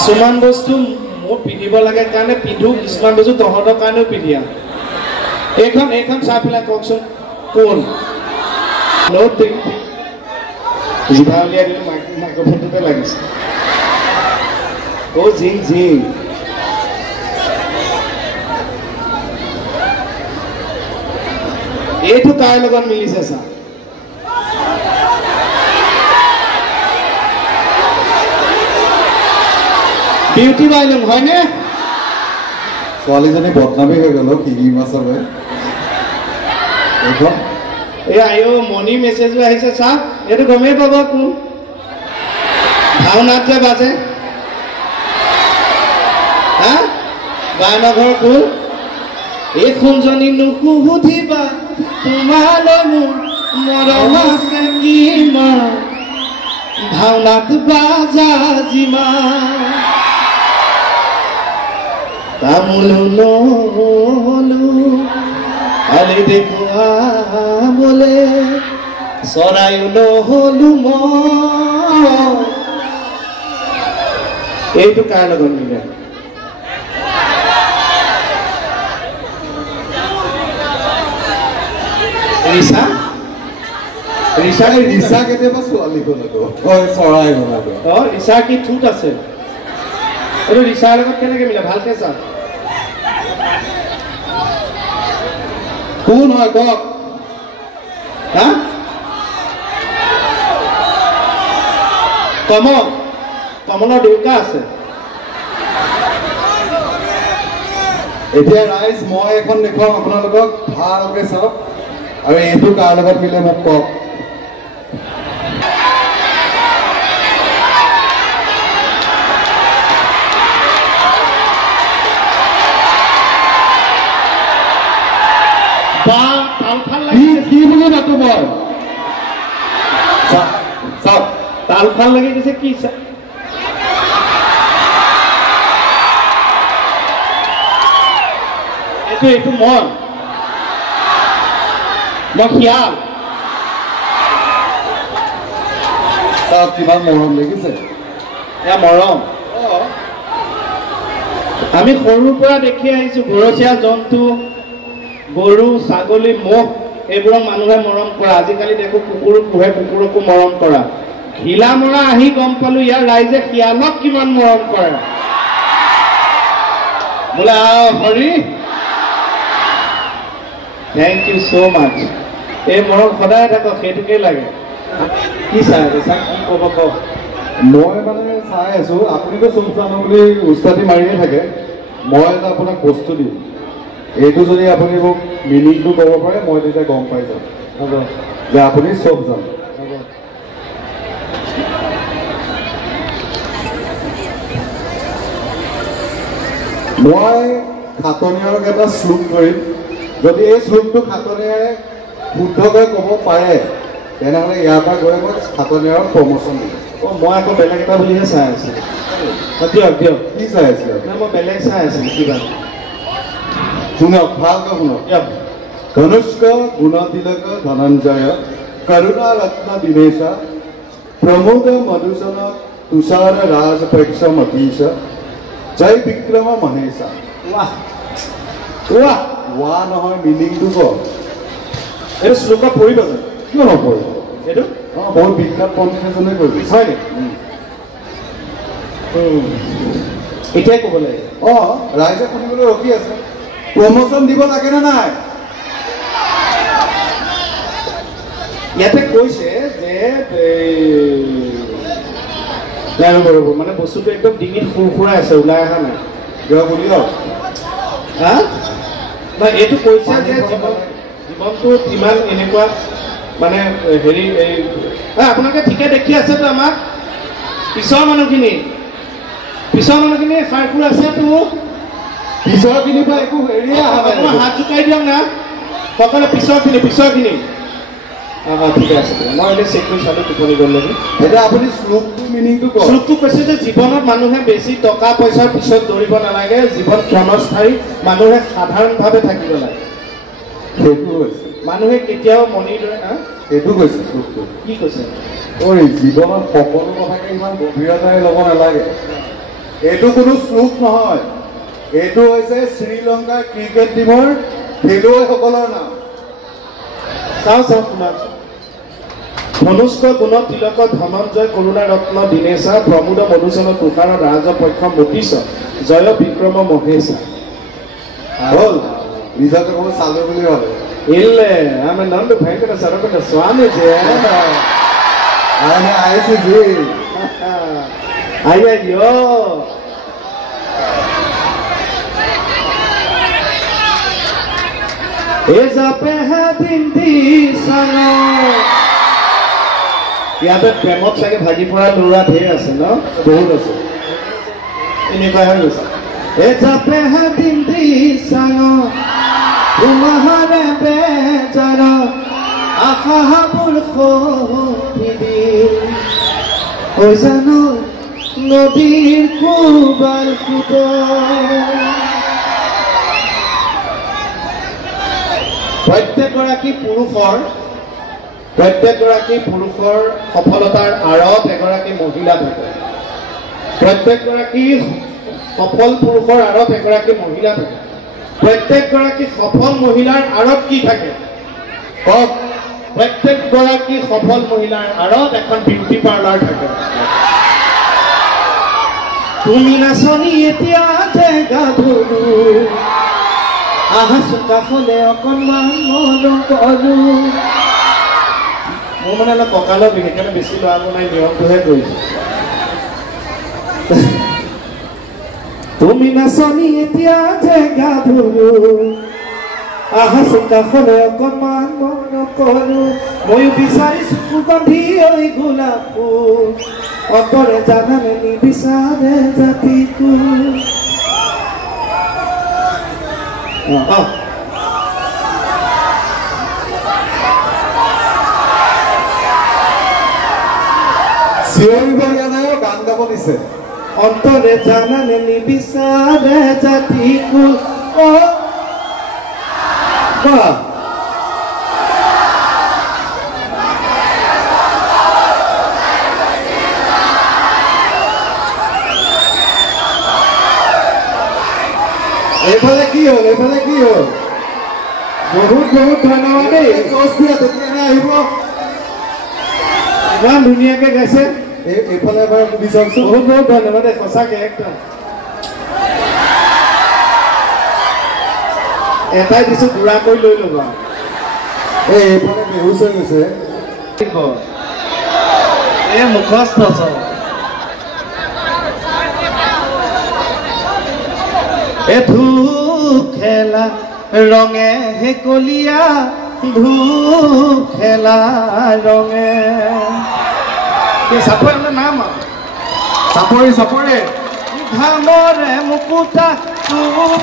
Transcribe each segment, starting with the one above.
কিছুমান বস্তু মোৰ পিন্ধিব লাগে কাৰণে পিন্ধো, কিছুমান বস্তু তহঁতৰ কাৰণেও পিন্ধিয়া। এইখন চাই পেলাই কওকচোন কোন জিভা উলিয়াই দিলোঁ, মাইক্ৰফোনটোতে লাগিছে। অ' জিং জিং এইটো তাৰ লগত মিলিছে চা। বিউটি বাইলুম হয়নে? ছোৱালীজনী বদনামী হৈ গ'ল কিঙি মাছৰ হৈ। এইখন আইঅ মনি মেছেজো আহিছে চা, এইটো গমেই পাব কোন ভাওনাত যে বাজে। হা বায়না ঘৰ কোন? এই সোণজনী নুসুধিবা তোমালৈ মোৰ মৰম আছে কিমান, ভাওনাত বাজা যিমান তামোলো নহলো আলি দেখুৱাবলে, চৰাইও নহলো মই। এইটো কাৰ লগত মিলে? ৰিচা ৰিচা কেতিয়াবা ছোৱালী বনাব, চৰাই বনাব। ৰিচা কি ঠোঁট আছে? এইটো ৰিচাৰ লগত কেনেকে মিলে? ভালকে চা। কোন হয় কওক? হা কমলৰ দেউকা আছে। এতিয়া ৰাইজ মই এখন দেখুৱাম আপোনালোকক, ভালকে চাওক আৰু এইটো কাৰ লগত মিলে মোক কওক। তালফাল লাগি গৈছে কি? এইটো মই খিয়াল। কিমান মৰম দেখিছে? এয়া মৰম। আমি সৰুৰ পৰা দেখি আহিছো ঘৰচীয়া জন্তু, গৰু, ছাগলী, মহ এইবোৰক মানুহে মৰম কৰা। আজিকালি দেখো কুকুৰ পোহে, কুকুৰকো মৰম কৰা। ঘিলা মৰা আহি গম পালো ইয়াৰ ৰাইজে শিয়ালক কিমান মৰম কৰে। বোলে হৰি থেংক ইউ ছ' মাছ। এই মৰম সদায় থাকক, সেইটোকে লাগে। কি চাই আছে? কি ক'ব কওক? মই মানে চাই আছো, আপুনিতো চুপ জানো বুলি উস্তাদি মাৰিয়ে থাকে। মই এটা আপোনাক বস্তু দিম, এইটো যদি আপুনি মোক মিনিংটো ক'ব পাৰে মই তেতিয়া গম পাই যাম যে আপুনি চব জানে। মই খাটনিয়াৰক এটা শ্লোক ধৰিম, যদি এই শ্লোকটো খাটনিয়াৰে শুদ্ধকৈ ক'ব পাৰে তেনেহ'লে ইয়াৰ পৰা গৈ মই খাটনিয়াৰক প্ৰমোশ্যন দিম। মই আকৌ বেলেগ এটা বুলিহে চাই আছিলোঁ। দিয়ক কি চাই আছিলে? মই বেলেগ চাই আছিলোঁ কিবা। শুনক, ভালকৈ শুনক। ধনুষ্ক গুণতিলক ধনঞ্জয় কৰুণা ৰত্ন দিনেশ প্ৰমোদ মধুসূদন তুষাৰ ৰাজপক্ষ মতীশ জয় বিক্ৰম মহেশা। ৱা নহয়, মিনিংটো কওক। এইটো শ্লোকত পৰিব জানো? কিয় নপৰিব? এইটো বহুত বিখ্যাত পণ্ডিত এজনে কৈ দিছে। হয় নেকি? এতিয়াই ক'ব লাগে। ৰাইজে শুনিবলৈ ৰখি আছে। প্ৰমোশ্যন দিব লাগে নে নাই? ইয়াতে কৈছে যে মানে বস্তুটো একদম ডিঙিত সুৰসুৰাই আছে, ওলাই অহা নাই। কিয় বুলিয়ক? হা নাই, এইটো কৈছে যে জীৱনটো কিমান এনেকুৱা মানে হেৰি। আপোনালোকে ঠিকে দেখি আছেতো আমাক? পিছৰ মানুহখিনি সাৰ সুৰ আছেতো। পিছৰখিনিৰ পৰা একো হেৰিয়ে অহা নাই। হাত জোকাই দিয়ক না সকলোৱে। পিছৰখিনি ঠিকে আছে। মই এতিয়া চেক কৰি চালোঁ, টোপনি গ'ল নেকি। এতিয়া আপুনি শ্লোকটো মিনিংটো কওক। শ্লোকটো কৈছে যে জীৱনত মানুহে বেছি টকা পইচাৰ পিছত দৌৰিব নালাগে, জীৱন ক্ষণস্থায়ী, মানুহে সাধাৰণভাৱে থাকিব লাগে। সেইটো হৈছে মানুহে কেতিয়াও মনিৰ দৰে। সেইটো কৈছে শ্লোকটো। কি কৈছে? জীৱনত সকলো কথাকে ইমান গভীৰতাৰে ল'ব নালাগে। এইটো কোনো শ্লোক নহয়, এইটো হৈছে শ্ৰীলংকাৰ ক্ৰিকেট টীমৰ খেলুৱৈসকলৰ নাম। চাওঁ তোমাক ধনুষ্ক গুণ তিলক ধনঞ্জয় কৰুণা ৰত্ন দীনেশ প্ৰমোদ মধুচন তুষাৰ ৰাজপক্ষ মতীশ জয় বিক্ৰম মহেশ। হ'ল নিজকে ক'ব চালো বুলি ভাবে। ಇಲ್ಲ ಆಮೇಲೆ ನಂದು ಭಯಂಕರ ಸರಕೊಂಡ ಸ್ವಾಮೀಜಿ ಆಯ್ತು ಜಿ ಅಯ್ಯಯ್ಯೋ ইয়াতে প্ৰেমত চাগে ভাগি পৰা ল'ৰা ঢেৰ আছে ন? বহুত আছে। এনেকুৱা হৈ গৈছে তোমাৰে বেজাৰ আশাবোৰ হৈ জানো নদীৰ কোবাল ফুট। প্ৰত্যেকগৰাকী পুৰুষৰ সফলতাৰ আঁৰত এগৰাকী মহিলা থাকে। প্ৰত্যেকগৰাকী সফল পুৰুষৰ আঁৰত এগৰাকী মহিলা থাকে। প্ৰত্যেকগৰাকী সফল মহিলাৰ আঁৰত কি থাকে কওক? প্ৰত্যেকগৰাকী সফল মহিলাৰ আঁৰত এখন বিউটি পাৰ্লাৰ থাকে। তুমি নাচনি এতিয়া যে গাভৰু আহা চোতাখনে অকণমান মৰম কৰো। মোৰ মানে অলপ কঁকালৰ বিষ, সেইকাৰণে বেছি ল'ৰাব নাই, নিয়মটোহে কৰিছো। তুমি নাচনি এতিয়া যে গাভৰু আহা চোতাখনে অকণমান মন কৰো। ময়ো বিচাৰিছো সুগন্ধি ঐ গোলাপ ফুল অন্তৰে জানানে নিবিচাৰে জাতিটো। চিঞৰিবৰ কাৰণে গান গাব দিছে। অন্তৰে জানানে নিবিচাৰে জাতিটো। এইফালে কি হ'ল? বহুত ধন্যবাদ দেই। তেতিয়াহে আহিব। ইমান ধুনীয়াকে গাইছে। এইফালে এবাৰ শুনি চাওকচোন। বহুত ধন্যবাদ দেই, সঁচাকে একদম। এটাই দিছো গুড়া কৰি লৈ ল'বা। এইফালে বেহুচ হৈ গৈছে। মুখস্থ চব ধূপ খেলা ৰঙে হেকলীয়া ধূপ খেলা ৰঙে। চাপৰি আমাৰ নাম চাপৰি ঘামৰে মুকুতা টুপ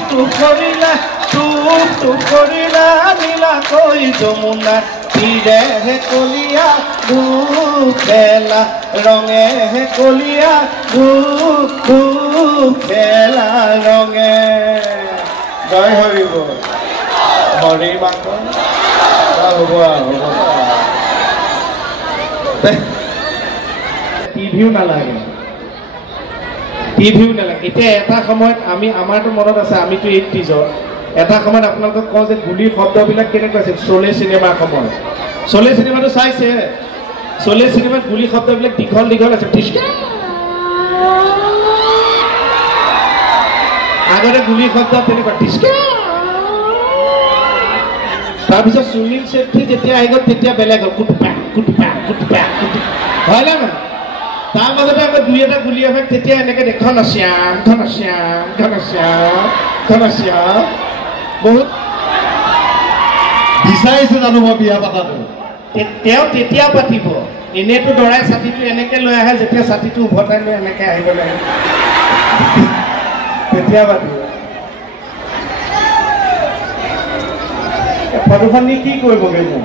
কৰিলা নীলাকৈ যমুনা তীৰে হেকলীয়া ধূপ খেলা ৰঙে হেকলীয়া ধূপ খেলা ৰঙে। জয় হৰিব হৰি মাংস হ'ব আৰু টিভিও নালাগে। এতিয়া এটা সময়ত আমাৰতো মনত আছে, আমিতো 80s এটা সময়ত আপোনালোকক কওঁ যে গুলিৰ শব্দবিলাক কেনেকুৱা আছিল। চলে চিনেমাৰ সময়ত, চলে চিনেমাটো চাইছে? চলে চিনেমাত গুলি শব্দবিলাক দীঘল আছে। আগতে গুলি শব্দ তেনেকুৱা টিচকে। তাৰপিছত সুনীল ছেত্ৰী যেতিয়া আহি গ'ল তেতিয়া বেলেগ হ'ল, কুটুপা হয় না? তাৰ মাজতে আকৌ দুই এটা গুলি আহে, তেতিয়া এনেকে ঘনশ্যাম বহুত বিচাৰিছো জানো মই বিয়া পাতাটো। তেওঁ তেতিয়া পাতিব। এনেইতো দৰাই ছাতিটো এনেকে লৈ আহে, যেতিয়া ছাতিটো উভতাই লৈ এনেকে আহিব লাগে তেতিয়া পাতিব। ফটোখন নি কি কৰিবগৈ মোৰ?